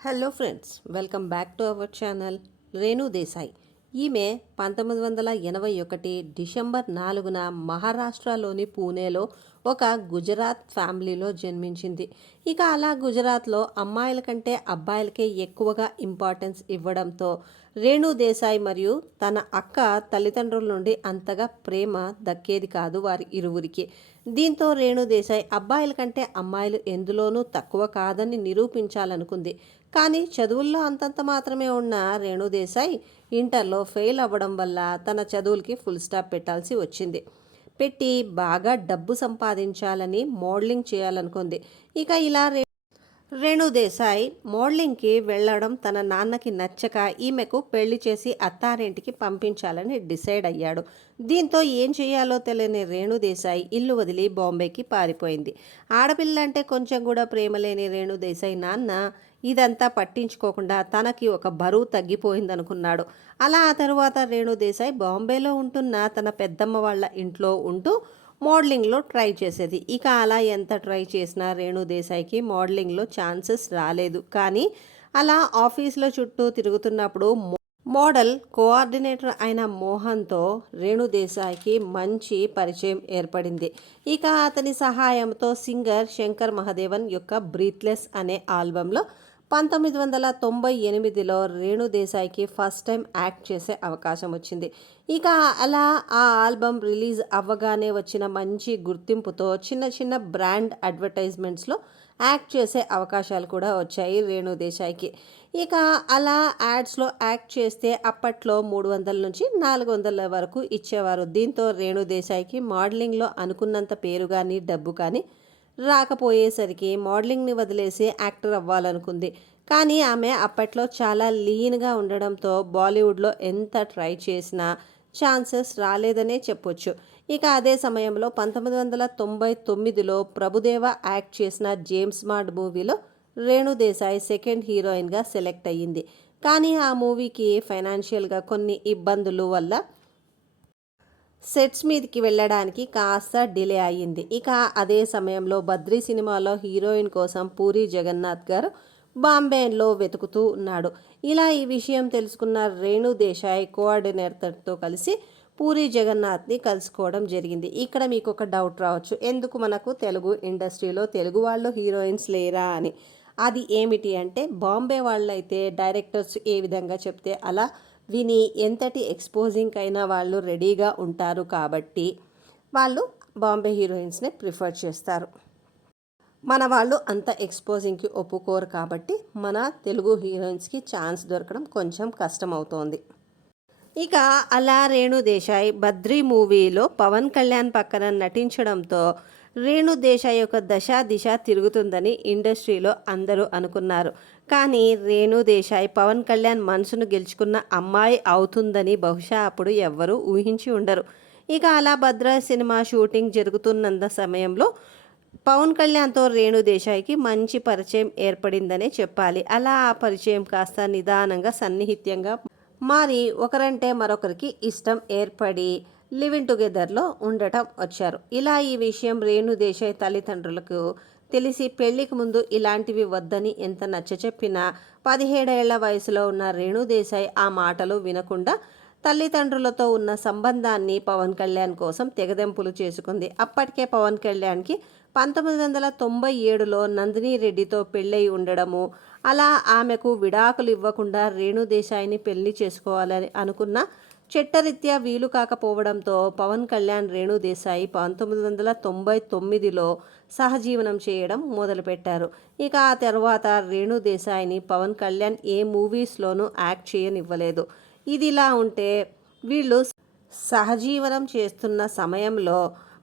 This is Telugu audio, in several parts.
Hello friends, welcome back to our channel. Renu Desai ఈమె 1981 డిసెంబర్ 4న మహారాష్ట్రలోని పూణేలో ఒక గుజరాత్ ఫ్యామిలీలో జన్మించింది. ఇక అలా గుజరాత్లో అమ్మాయిల కంటే అబ్బాయిలకే ఎక్కువగా ఇంపార్టెన్స్ ఇవ్వడంతో రేణు దేశాయ్ మరియు తన అక్క తల్లిదండ్రుల నుండి అంతగా ప్రేమ దక్కేది కాదు వారి ఇరువురికి. దీంతో రేణు దేశాయ్ అబ్బాయిల కంటే అమ్మాయిలు ఎందులోనూ తక్కువ కాదని నిరూపించాలనుకుంది. కానీ చదువుల్లో అంతంత మాత్రమే ఉన్న రేణు దేశాయ్ ఇంటర్లో ఫెయిల్ అవ్వడం వల్ల తన చదువులకి ఫుల్ స్టాప్ పెట్టాల్సి వచ్చింది. పెట్టి బాగా డబ్బు సంపాదించాలని మోడలింగ్ చేయాలనుకుంది. ఇక ఇలా రేణు దేశాయ్ మోడలింగ్కి వెళ్ళడం తన నాన్నకి నచ్చక ఈమెకు పెళ్లి చేసి అత్తారింటికి పంపించాలని డిసైడ్ అయ్యాడు. దీంతో ఏం చేయాలో తెలియని రేణు దేశాయ్ ఇల్లు వదిలి బాంబేకి పారిపోయింది. ఆడపిల్ల అంటే కొంచెం కూడా ప్రేమ లేని రేణు దేశాయ్ నాన్న ఇదంతా పట్టించుకోకుండా తనకి ఒక బరువు తగ్గిపోయిందనుకున్నాడు. అలా ఆ తరువాత రేణు దేశాయ్ బాంబేలో ఉంటున్న తన పెద్దమ్మ వాళ్ళ ఇంట్లో ఉంటూ మోడలింగ్లో ట్రై చేసేది. ఇక అలా ఎంత ట్రై చేసినా రేణు దేశాయ్కి మోడలింగ్లో ఛాన్సెస్ రాలేదు. కానీ అలా ఆఫీస్లో చుట్టూ తిరుగుతున్నప్పుడు మోడల్ కోఆర్డినేటర్ అయిన మోహన్తో రేణు దేశాయ్కి మంచి పరిచయం ఏర్పడింది. ఇక అతని సహాయంతో సింగర్ శంకర్ మహాదేవన్ యొక్క బ్రీత్లెస్ అనే ఆల్బంలో 1998లో రేణు దేశాయ్కి ఫస్ట్ టైం యాక్ట్ చేసే అవకాశం వచ్చింది. ఇక అలా ఆ ఆల్బమ్ రిలీజ్ అవ్వగానే వచ్చిన మంచి గుర్తింపుతో చిన్న చిన్న బ్రాండ్ అడ్వర్టైజ్మెంట్స్లో యాక్ట్ చేసే అవకాశాలు కూడా వచ్చాయి రేణు దేశాయ్కి. ఇక అలా యాడ్స్లో యాక్ట్ చేస్తే అప్పట్లో 300 నుంచి 400 వరకు ఇచ్చేవారు. దీంతో రేణు దేశాయ్కి మోడలింగ్లో అనుకున్నంత పేరు కానీ డబ్బు కానీ రాకపోయేసరికి మోడలింగ్ని వదిలేసి యాక్టర్ అవ్వాలనుకుంది. కానీ ఆమె అప్పట్లో చాలా లీన్గా ఉండడంతో బాలీవుడ్లో ఎంత ట్రై చేసినా ఛాన్సెస్ రాలేదనే చెప్పొచ్చు. ఇక అదే సమయంలో 1999లో ప్రభుదేవ యాక్ట్ చేసిన జేమ్స్ బాండ్ మూవీలో రేణు దేశాయ్ సెకండ్ హీరోయిన్గా సెలెక్ట్ అయ్యింది. కానీ ఆ మూవీకి ఫైనాన్షియల్గా కొన్ని ఇబ్బందుల వల్ల సెట్స్ మీదకి వెళ్ళడానికి కాస్త డిలే అయ్యింది. ఇక అదే సమయంలో బద్రీ సినిమాలో హీరోయిన్ కోసం పూరి జగన్నాథ్ గారు బాంబేలో వెతుకుతూ ఉన్నాడు. ఇలా ఈ విషయం తెలుసుకున్న రేణు దేశాయ్ కోఆర్డినేటర్తో కలిసి పూరి జగన్నాథ్ని కలుసుకోవడం జరిగింది. ఇక్కడ మీకు ఒక డౌట్ రావచ్చు, ఎందుకు మనకు తెలుగు ఇండస్ట్రీలో తెలుగు వాళ్ళు హీరోయిన్స్ లేరా అని. అది ఏమిటి అంటే, బాంబే వాళ్ళైతే డైరెక్టర్స్ ఏ విధంగా చెప్తే అలా విని ఎంతటి ఎక్స్పోజింగ్ అయినా వాళ్ళు రెడీగా ఉంటారు కాబట్టి వాళ్ళు బాంబే హీరోయిన్స్ని ప్రిఫర్ చేస్తారు. మన వాళ్ళు అంత ఎక్స్పోజింగ్కి ఒప్పుకోరు కాబట్టి మన తెలుగు హీరోయిన్స్కి ఛాన్స్ దొరకడం కొంచెం కష్టం అవుతోంది. ఇక అలా రేణు దేశాయ్ బద్రీ మూవీలో పవన్ కళ్యాణ్ పక్కన నటించడంతో రేణు దేశాయ్ యొక్క దశ దిశ తిరుగుతుందని ఇండస్ట్రీలో అందరూ అనుకున్నారు. కానీ రేణు దేశాయ్ పవన్ కళ్యాణ్ మనసును గెలుచుకున్న అమ్మాయి అవుతుందని బహుశా అప్పుడు ఎవ్వరూ ఊహించి ఉండరు. ఇక అలా భద్ర సినిమా షూటింగ్ జరుగుతున్నంత సమయంలో పవన్ కళ్యాణ్తో రేణు దేశాయ్కి మంచి పరిచయం ఏర్పడిందనే చెప్పాలి. అలా ఆ పరిచయం కాస్త నిదానంగా సన్నిహిత్యంగా మారి ఒకరంటే మరొకరికి ఇష్టం ఏర్పడి లివ్ ఇన్ టుగెదర్లో ఉండటం వచ్చారు. ఇలా ఈ విషయం రేణు దేశాయ్ తల్లిదండ్రులకు తెలిసి పెళ్లికి ముందు ఇలాంటివి వద్దని ఎంత నచ్చచెప్పినా 17 ఏళ్ల వయసులో ఉన్న రేణు దేశాయ్ ఆ మాటలు వినకుండా తల్లిదండ్రులతో ఉన్న సంబంధాన్ని పవన్ కళ్యాణ్ కోసం తెగదెంపులు చేసుకుంది. అప్పటికే పవన్ కళ్యాణ్కి 1997లో నందిని రెడ్డితో పెళ్ళై ఉండడము, అలా ఆమెకు విడాకులు ఇవ్వకుండా రేణు దేశాయ్ని పెళ్లి చేసుకోవాలని అనుకున్న చట్టరీత్యా వీలు కాకపోవడంతో పవన్ కళ్యాణ్ రేణు దేశాయ్ 1999లో సహజీవనం చేయడం మొదలుపెట్టారు. ఇక ఆ తర్వాత రేణు దేశాయ్ని పవన్ కళ్యాణ్ ఏ మూవీస్లోనూ యాక్ట్ చేయనివ్వలేదు. ఇదిలా ఉంటే వీళ్ళు సహజీవనం చేస్తున్న సమయంలో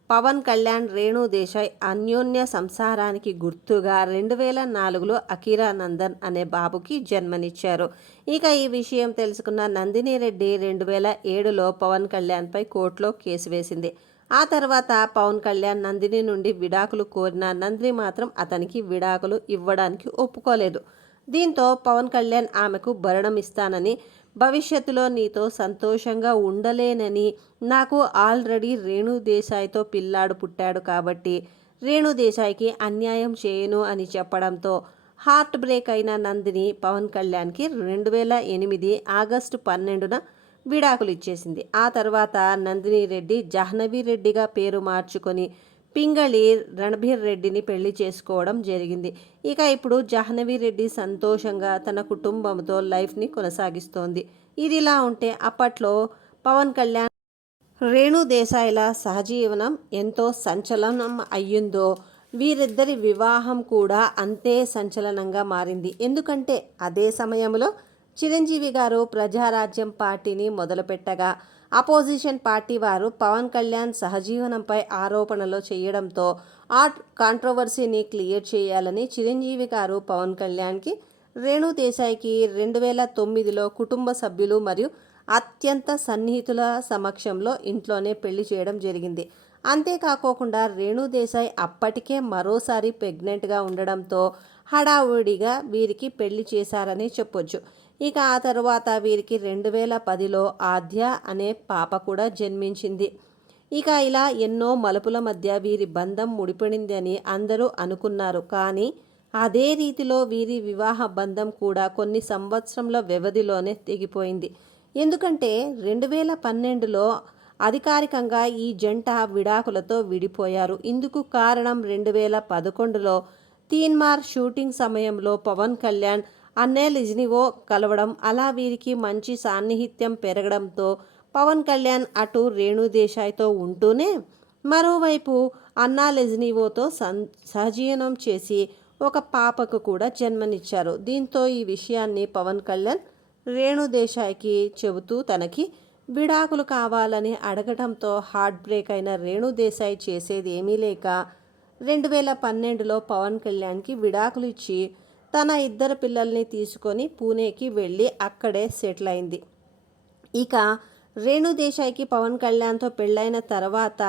పవన్ కళ్యాణ్ రేణు దేశాయ్ అన్యోన్య సంసారానికి గుర్తుగా 2004లో అకిరా నందన్ అనే బాబుకి జన్మనిచ్చారు. ఇక ఈ విషయం తెలుసుకున్న నందిని రెడ్డి 2007లో పవన్ కళ్యాణ్పై కోర్టులో కేసు వేసింది. ఆ తర్వాత పవన్ కళ్యాణ్ నందిని నుండి విడాకులు కోరిన నందిని మాత్రం అతనికి విడాకులు ఇవ్వడానికి ఒప్పుకోలేదు. దీంతో పవన్ కళ్యాణ్ ఆమెకు భరణం ఇస్తానని, భవిష్యత్తులో నీతో సంతోషంగా ఉండలేనని, నాకు ఆల్రెడీ రేణు దేశాయ్తో పిల్లాడు పుట్టాడు కాబట్టి రేణు దేశాయ్కి అన్యాయం చేయను అని చెప్పడంతో హార్ట్ బ్రేక్ అయిన నందిని పవన్ కళ్యాణ్కి 2008 ఆగస్టు 12న విడాకులు ఇచ్చేసింది. ఆ తర్వాత నందిని రెడ్డి జాహ్నవి రెడ్డిగా పేరు మార్చుకొని పింగళి రణబీర్ రెడ్డిని పెళ్లి చేసుకోవడం జరిగింది. ఇక ఇప్పుడు జాహ్నవి రెడ్డి సంతోషంగా తన కుటుంబంతో లైఫ్ని కొనసాగిస్తోంది. ఇదిలా ఉంటే అప్పట్లో పవన్ కళ్యాణ్ రేణు దేశాయ్ల సహజీవనం ఎంతో సంచలనం అయ్యిందో వీరిద్దరి వివాహం కూడా అంతే సంచలనంగా మారింది. ఎందుకంటే అదే సమయంలో చిరంజీవి గారు ప్రజారాజ్యం పార్టీని మొదలుపెట్టగా అపోజిషన్ పార్టీ వారు పవన్ కళ్యాణ్ సహజీవనంపై ఆరోపణలు చేయడంతో ఆ కాంట్రవర్సీని క్లియర్ చేయాలని చిరంజీవి గారు పవన్ కళ్యాణ్కి రేణు దేశాయ్కి 2009లో కుటుంబ సభ్యులు మరియు అత్యంత సన్నిహితుల సమక్షంలో ఇంట్లోనే పెళ్లి చేయడం జరిగింది. అంతేకాకోకుండా రేణు దేశాయ్ అప్పటికే మరోసారి ప్రెగ్నెంట్గా ఉండడంతో హడావుడిగా వీరికి పెళ్లి చేశారని చెప్పొచ్చు. ఇక ఆ తర్వాత వీరికి 2010లో ఆద్య అనే పాప కూడా జన్మించింది. ఇక ఇలా ఎన్నో మలుపుల మధ్య వీరి బంధం ముడిపడిందని అందరూ అనుకున్నారు. కానీ అదే రీతిలో వీరి వివాహ బంధం కూడా కొన్ని సంవత్సరంల వ్యవధిలోనే తెగిపోయింది. ఎందుకంటే 2012లో అధికారికంగా ఈ జంట విడాకులతో విడిపోయారు. ఇందుకు కారణం 2011లో తీన్మార్ షూటింగ్ సమయంలో పవన్ కళ్యాణ్ అన్నే లిజ్నివో కలవడం, అలా వీరికి మంచి సాన్నిహిత్యం పెరగడంతో పవన్ కళ్యాణ్ అటు రేణు దేశాయ్తో ఉంటూనే మరోవైపు అన్నా లెజ్నివోతో సహజీవనం చేసి ఒక పాపకు కూడా జన్మనిచ్చారు. దీంతో ఈ విషయాన్ని పవన్ కళ్యాణ్ రేణు దేశాయ్కి చెబుతూ తనకి విడాకులు కావాలని అడగడంతో హార్ట్ బ్రేక్ అయిన రేణు దేశాయ్ చేసేది ఏమీ లేక 2012లో పవన్ కళ్యాణ్కి విడాకులు ఇచ్చి తన 2 పిల్లల్ని తీసుకొని పూణేకి వెళ్ళి అక్కడే సెటిల్ అయింది. ఇక రేణు దేశాయ్కి పవన్ కళ్యాణ్తో పెళ్ళైన తర్వాత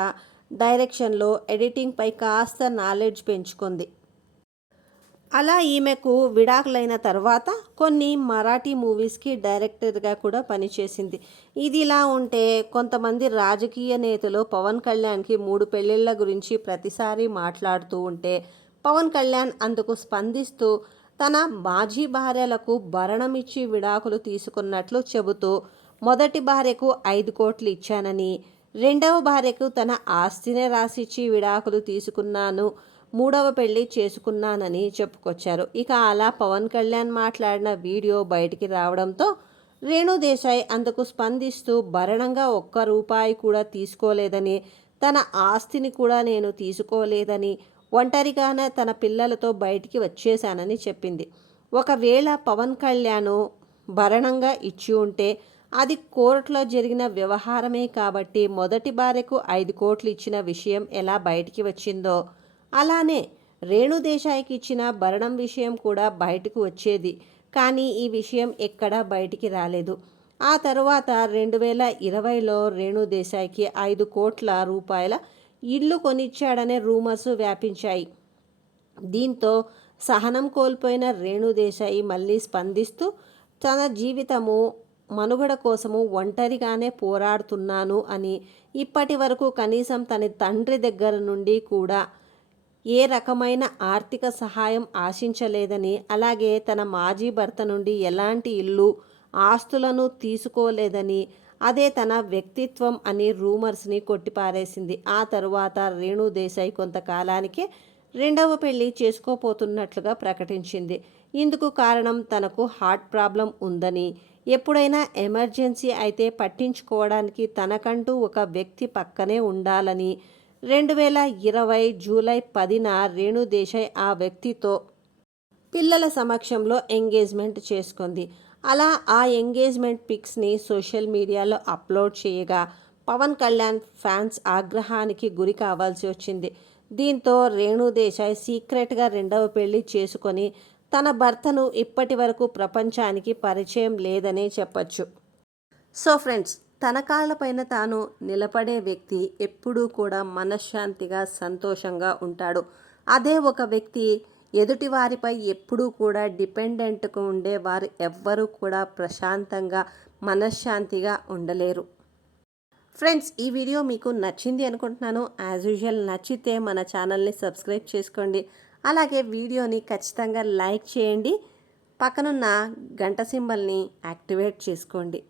డైరెక్షన్లో ఎడిటింగ్పై కాస్త నాలెడ్జ్ పెంచుకుంది. అలా ఈమెకు విడాకులైన తర్వాత కొన్ని మరాఠీ మూవీస్కి డైరెక్టర్గా కూడా పనిచేసింది. ఇదిలా ఉంటే కొంతమంది రాజకీయ నేతలు పవన్ కళ్యాణ్కి 3 పెళ్ళిళ్ళ గురించి ప్రతిసారి మాట్లాడుతూ ఉంటే పవన్ కళ్యాణ్ అందుకు స్పందిస్తూ తన మాజీ భార్యలకు భరణమిచ్చి విడాకులు తీసుకున్నట్లు చెబుతూ మొదటి భార్యకు 5 కోట్లు ఇచ్చానని, రెండవ భార్యకు తన ఆస్తినే రాసిచ్చి విడాకులు తీసుకున్నాను, మూడవ పెళ్లి చేసుకున్నానని చెప్పుకొచ్చారు. ఇక అలా పవన్ కళ్యాణ్ మాట్లాడిన వీడియో బయటికి రావడంతో రేణు దేశాయ్ అందుకు స్పందిస్తూ భరణంగా 1 రూపాయి కూడా తీసుకోలేదని, తన ఆస్తిని కూడా నేను తీసుకోలేదని, ఒంటరిగానే తన పిల్లలతో బయటికి వచ్చేశానని చెప్పింది. ఒకవేళ పవన్ కళ్యాణ్ భరణంగా ఇచ్చి ఉంటే అది కోర్టులో జరిగిన వ్యవహారమే కాబట్టి మొదటి భార్యకు 5 కోట్లు ఇచ్చిన విషయం ఎలా బయటికి వచ్చిందో అలానే రేణు దేశాయ్కి ఇచ్చిన భరణం విషయం కూడా బయటకు వచ్చేది. కానీ ఈ విషయం ఎక్కడా బయటికి రాలేదు. ఆ తర్వాత 2020లో రేణు దేశాయ్కి 5 కోట్ల రూపాయల ఇల్లు కొనిచ్చాడనే రూమర్స్ వ్యాపించాయి. దీంతో సహనం కోల్పోయిన రేణు దేశాయ్ మళ్ళీ స్పందిస్తూ తన జీవితము మనుగడ కోసము ఒంటరిగానే పోరాడుతున్నాను అని, ఇప్పటి వరకు కనీసం తన తండ్రి దగ్గర నుండి కూడా ఏ రకమైన ఆర్థిక సహాయం ఆశించలేదని, అలాగే తన మాజీ భర్త నుండి ఎలాంటి ఇల్లు ఆస్తులను తీసుకోలేదని, అదే తన వ్యక్తిత్వం అని రూమర్స్ని కొట్టిపారేసింది. ఆ తరువాత రేణు దేశాయ్ కొంతకాలానికే రెండవ పెళ్లి చేసుకోపోతున్నట్లుగా ప్రకటించింది. ఇందుకు కారణం తనకు హార్ట్ ప్రాబ్లం ఉందని, ఎప్పుడైనా ఎమర్జెన్సీ అయితే పట్టించుకోవడానికి తనకంటూ ఒక వ్యక్తి పక్కనే ఉండాలని 2020 జూలై 10న రేణు దేశాయ్ ఆ వ్యక్తితో పిల్లల సమక్షంలో ఎంగేజ్మెంట్ చేసుకుంది. అలా ఆ ఎంగేజ్మెంట్ పిక్స్ని సోషల్ మీడియాలో అప్లోడ్ చేయగా పవన్ కళ్యాణ్ ఫ్యాన్స్ ఆగ్రహానికి గురి కావాల్సి వచ్చింది. దీంతో రేణు దేశాయ్ సీక్రెట్గా రెండవ పెళ్లి చేసుకొని తన భర్తను ఇప్పటి వరకు ప్రపంచానికి పరిచయం లేదనే చెప్పచ్చు. సో ఫ్రెండ్స్, తన కాళ్ళపైన తాను నిలబడే వ్యక్తి ఎప్పుడూ కూడా మనశ్శాంతిగా సంతోషంగా ఉంటాడు. అదే ఒక వ్యక్తి ఎదుటివారిపై ఎప్పుడూ కూడా డిపెండెంట్గా ఉండేవారు ఎవ్వరూ కూడా ప్రశాంతంగా మనశ్శాంతిగా ఉండలేరు. ఫ్రెండ్స్, ఈ వీడియో మీకు నచ్చింది అనుకుంటున్నాను. యాజ్ యూజువల్ నచ్చితే మన ఛానల్ని సబ్స్క్రైబ్ చేసుకోండి. అలాగే వీడియోని ఖచ్చితంగా లైక్ చేయండి, పక్కనున్న గంట సింబల్ని యాక్టివేట్ చేసుకోండి.